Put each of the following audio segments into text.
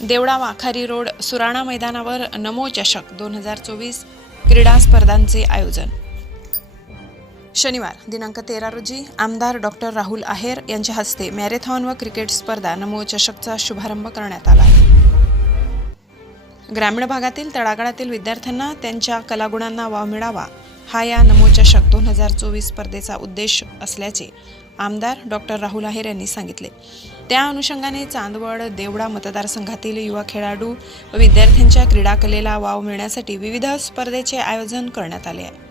Devda वाखारी road Surana मैदानावर नमो चषक दोन हजार चोवीस क्रीडा स्पर्धांचे आयोजन. शनिवार दिनांक तेरा रोजी आमदार डॉक्टर राहुल आहेर यांच्या हस्ते मॅरेथॉन व क्रिकेट स्पर्धा नमो चषकचा शुभारंभ करण्यात आला आहे. ग्रामीण भागातील तळागाळातील विद्यार्थ्यांना त्यांच्या कलागुणांना वाव मिळावा हा या नमो चषक दोन हजार चोवीस स्पर्धेचा उद्देश असल्याचे आमदार डॉक्टर राहुल आहेर यांनी सांगितले. त्या अनुषंगाने चांदवड देवडा मतदारसंघातील युवा खेळाडू व विद्यार्थ्यांच्या क्रीडाकलेला वाव मिळण्यासाठी विविध स्पर्धेचे आयोजन करण्यात आले आहे.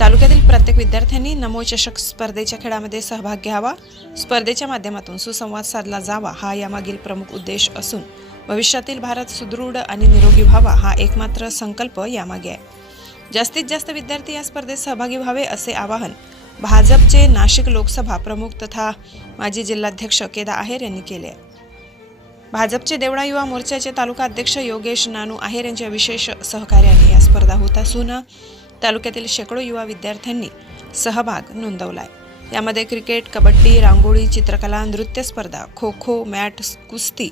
तालुक्यातील प्रत्येक विद्यार्थ्यांनी नमो चषक स्पर्धेच्या खेळामध्ये सहभाग घ्यावा. स्पर्धेच्या माध्यमातून सुसंवाद साधला जावा हा यामागील प्रमुख उद्देश असून भविष्यातील भारत सुदृढ आणि निरोगी व्हावा हा एकमात्र संकल्प यामागे आहे. जास्तीत जास्त विद्यार्थी या स्पर्धेत सहभागी व्हावे असे आवाहन भाजपचे नाशिक लोकसभा प्रमुख तथा माजी जिल्हाध्यक्ष केदा आहेर यांनी केले आहे. भाजपचे देवळा युवा मोर्चाचे तालुका अध्यक्ष योगेश नानू आहेर यांच्या विशेष सहकार्याने या स्पर्धा होत असून तालुक्यातील शेकडो युवा विद्यार्थ्यांनी सहभाग नोंदवलाय. यामध्ये क्रिकेट कबड्डी रांगोळी चित्रकला नृत्य स्पर्धा खो खो मॅट कुस्ती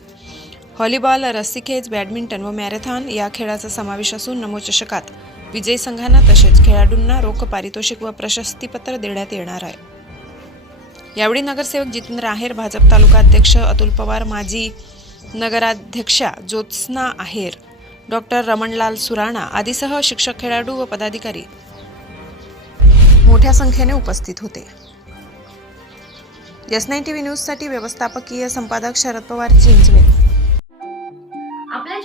व्हॉलीबॉल रस्सीखेच बॅडमिंटन व मॅरेथॉन या खेळाचा समावेश असून नमोचषकात. विजयी संघांना तसेच खेळाडूंना रोख पारितोषिक व प्रशस्तीपत्र देण्यात येणार आहे. यावेळी नगरसेवक जितेंद्र आहेर भाजप तालुका अध्यक्ष अतुल पवार माजी नगराध्यक्षा ज्योत्स्ना आहेर डॉक्टर रमणलाल सुराणा आदीसह शिक्षक खेळाडू व पदाधिकारी मोठ्या संख्येने उपस्थित होते. एस नाईन टी व्ही न्यूजसाठी व्यवस्थापकीय संपादक शरद पवार चिंचवे